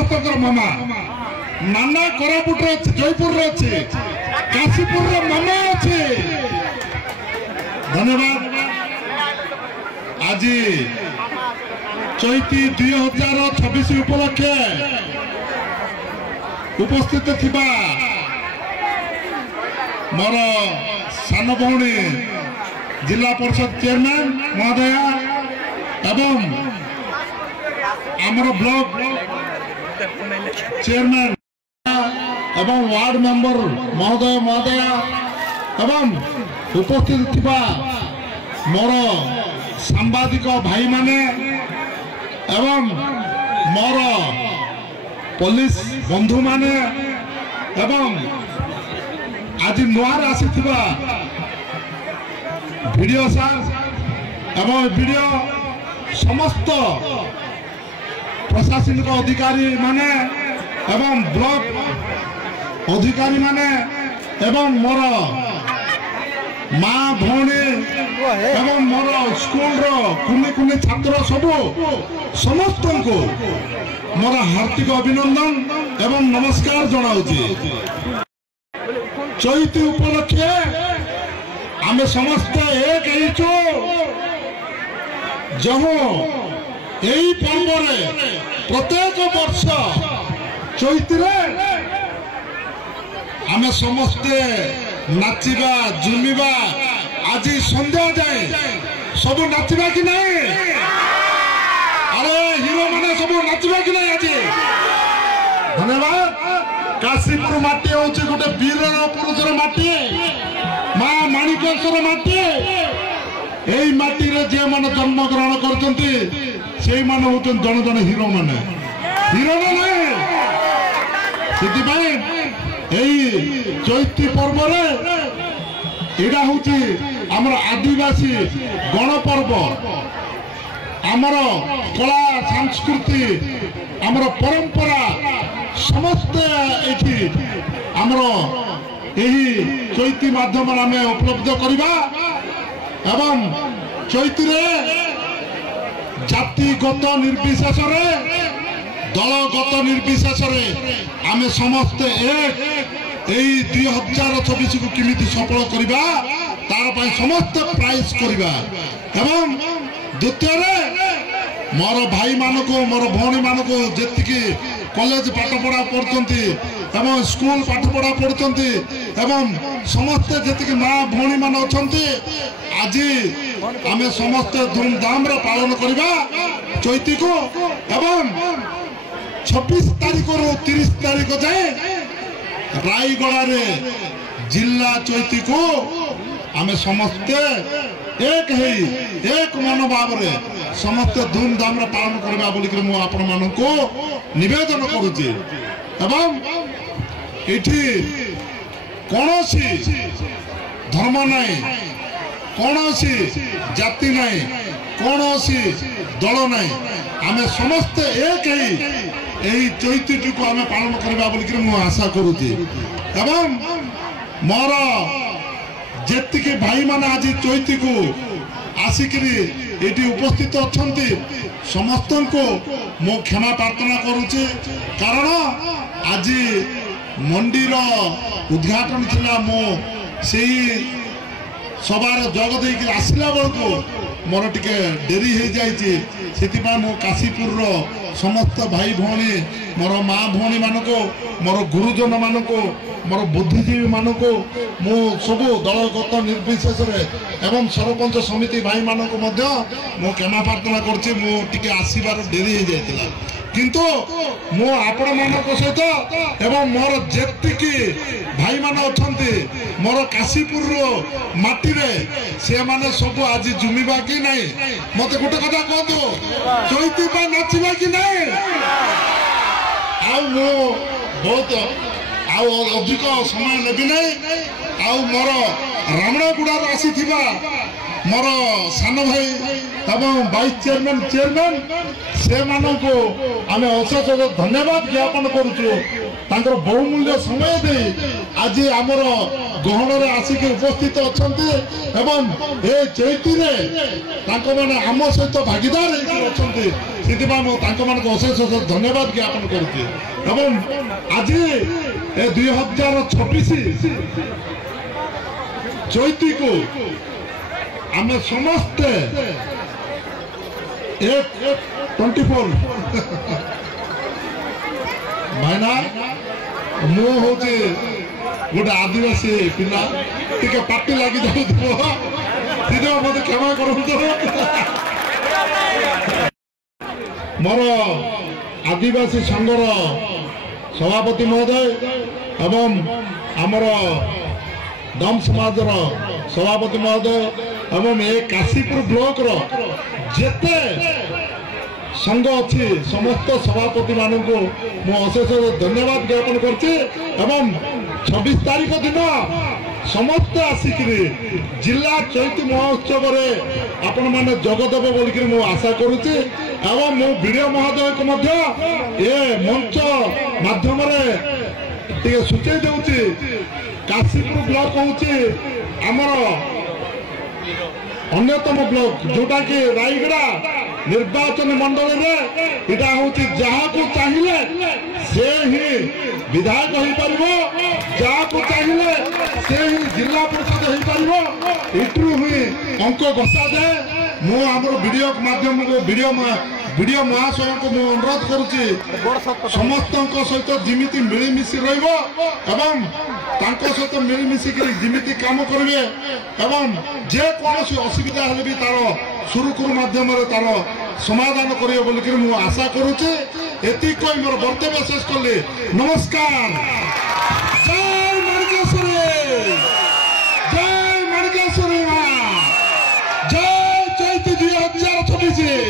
समस्त मामा नाना कोरापुट जयपुर अच्छे काशीपुर मामा अच्छे धन्यवाद। आज चैती 2026 उपलक्षे उपस्थित थिबा मोर सान भौणी जिला परिषद चेयरमैन महोदया एवं आमर ब्लॉक चेयरमैन एवं वार्ड मेंबर महोदय महोदया एवं उपस्थित थिबा मोर सांबादिक भाई माने एवं मोर पुलिस बंधु माने एवं आज नुआर आसीथिबा वीडियो सार एवं वीडियो समस्त प्रशासनिक अधिकारी माने एवं ब्लॉक अधिकारी माने एवं मोर माँ भौणी एवं मोर स्कूल कुनी कुनी छात्र सबू समस्त को मोर हार्दिक अभिनंदन एवं नमस्कार जनाऊँगी। चैती उपलक्षे आमे समस्त एक जहाँ यही पर्व प्रत्येक वर्ष चैती आमे समस्ते नाचिबा झुमिबा आज संध्या जाए सब नाचिबा कि नहीं? अरे हीरो माने सब नाचिबा कि नहीं? आज धन्यवाद। काशीपुर माटी हूँ गोटे वीर पुरुषर माटी माँ माणिकेश्वर माटी यही माटी जे मैंने जन्म ग्रहण कर जन जन हीरो माने हीरो ना नहीं चैती पर्व यहाँ हूँ आमर आदिवासी गणपर्व आमर कला संस्कृति आमर परंपरा समस्ते ये आमर यही चैती माध्यम आम उपलब्ध करवा एवं चैती जातिगत निर्विशेष दलगत निर्विशेष आम समस्ते एक 2026 को किमिति सफल करवा तार समस्त प्राइस करवा एवं द्वितीय मोर भाई मानक मोर भौणी मानक जी कॉलेज पाठ पढ़ा पढ़ते एवं स्कूल पाठ पढ़ा पढ़ते एवं समस्ते जी माँ भौणी मान अच्छा आज आम समस्ते धूमधाम पालन करवा चैती को एवं 26 तारीख रु 30 तारीख जाए रायगढ़ जिला चैती को आम समस्ते एक मनोभाव समस्ते धूमधाम पालन करवा बोलिक आपण मानक निवेदन करुचे एवं एठी कौनसी धर्म नहीं कौनसी जाति नहीं कौनसी दल नहीं आम समस्ते एक चैती को आम पालन करवा बोलिक आशा करुचे एवं मोर जेतिके भाई माने आज चैती को आसिकरी ये उपस्थित अच्छा समस्त को मो क्षमा प्रार्थना करुचे कारण आज मंडीर उद्घाटन थिला मो से सबार जग दे आसला बेलू मोर टिके डेरी हो जाए मो काशीपुर समस्त भाई भौणी मोर माँ भौणी मानक मोर गुरुजन मानक मोर बुद्धिजीवी मानक मु सब दलगत निर्विशेष एवं सरपंच समिति भाई मानक मु क्षमा प्रार्थना करछि मु टिके आसीबार डेरी हो जाइतिला किंतु मो आपण मानक सहित एवं मोर जेतिकी भाई मान अछंती मोर काशीपुर माटी रे से माने सब आज जुमिबा कि नहीं मते गोटे कथा कहतु चैती पा नाचिबा कि नहीं आ मो बहुत अधिक समय नेबी नहीं मोर रामणागुड़ा आसी मोर सान भाई एवं वाइस चेयरमैन से मानू आम अशेष धन्यवाद ज्ञापन करुचु बहुमूल्य समय दे आज आमर गहन आसिक उपस्थित अच्छा ए चैती मैंने आम सहित भागीदार अच्छा अशेष अशेष धन्यवाद ज्ञापन करुचे आज ए 2026 चैती को आम समस्ते 24 भाईना मु हूँ गोटे आदिवासी पिला टिके पार्टी लगी जाऊ मत क्षमा करूँ मोर आदिवासी संघर सभापति महोदय एवं आमर दम समाज सभापति महोदय एवं ए काशीपुर ब्लॉक जेते संघ अच्छी समस्त सभापति मानक अशेष धन्यवाद ज्ञापन करछि 26 तारीख दिन समस्त आसिक जिला चैती महोत्सव आपण मैंने जगदेव बोलिक आशा करुच्ची एवं मो वीडियो महोदय को ए मंच माध्यम सूचे दूसरी काशीपुर ब्लॉक हूँ आमर अन्यतम ब्लॉक जोटा कि रायगड़ा निर्वाचन मंडल में इटा हूँ जहाँ को चाहिए से ही विधायक हो पार जहाँ को चाहिए से ही जिला परिषद हो पार इटू ही अंक घसा जाए मुझे वीडियो माध्यम को वीडियो महाशय को मुझे अनुरोध करुच्ची समस्त सहित जिमिति मिलमिशि सहित मिलमिशिक जिमिति काम करेंगे एवं जेकोसी असुविधा हेल्ले भी तार सुरुखुरु माध्यम तार समाधान करेंगे बोलिक मुझे आशा करुच्ची एति कही मोर वक्तव्य शेष कली नमस्कार जय माणिकेश्वरी जय माणिकेश्वरी माँ जय चैती 2026